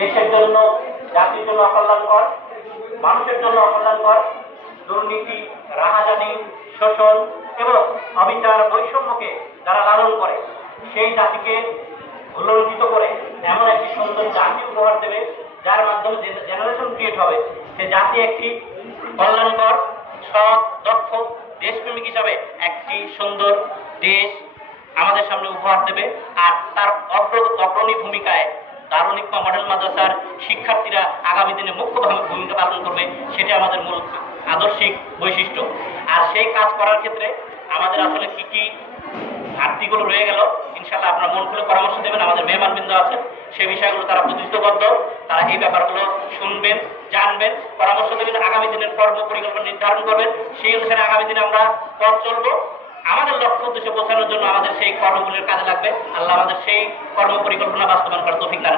দেশের জন্য, জাতির জন্য অকল্যাণকর, মানুষের জন্য অকল্যাণকর, দুর্নীতি, রাহাজানি, শোষণ এবং অবিচার, বৈষম্যকে যারা লালন করে সেই জাতিকে উল্লঙ্ঘিত করে এমন একটি সুন্দর জাতি উপহার দেবে যার মাধ্যমে জেনারেশন ক্রিয়েট হবে। সে জাতি একটি কল্যাণকর, সৎ, দক্ষ, দেশপ্রেমিক হিসাবে একটি সুন্দর দেশ আমাদের সামনে উপহার দেবে। আর তার অগ্রণী ভূমিকায় দারুল হিকমা মডেল মাদ্রাসার শিক্ষার্থীরা আগামী দিনে মুখ্যভাবে ভূমিকা পালন করবে, সেটা আমাদের মূল আদর্শিক বৈশিষ্ট্য। আর সেই কাজ করার ক্ষেত্রে আমাদের আসলে কি কি ঘাটতিগুলো রয়ে গেল, ইনশাআল্লাহ আপনারা মন খুলে পরামর্শ দেবেন। আমাদের মেহমানবৃন্দ আছেন, সেই বিষয়গুলো তারা প্রতিশ্রুতিবদ্ধ, তারা এই ব্যাপারগুলো শুনবেন, জানবেন, পরামর্শ দেবেন, আগামী দিনের কর্ম পরিকল্পনা নির্ধারণ করবেন। সেই অনুসারে আগামী দিনে আমরা পথ চলবো। আমাদের লক্ষ্য উদ্দেশ্যে পৌঁছানোর জন্য আমাদের সেই কর্মগুলির কাজে লাগবে। আল্লাহ আমাদের সেই কর্ম পরিকল্পনা বাস্তবায়ন করার তৌফিক দান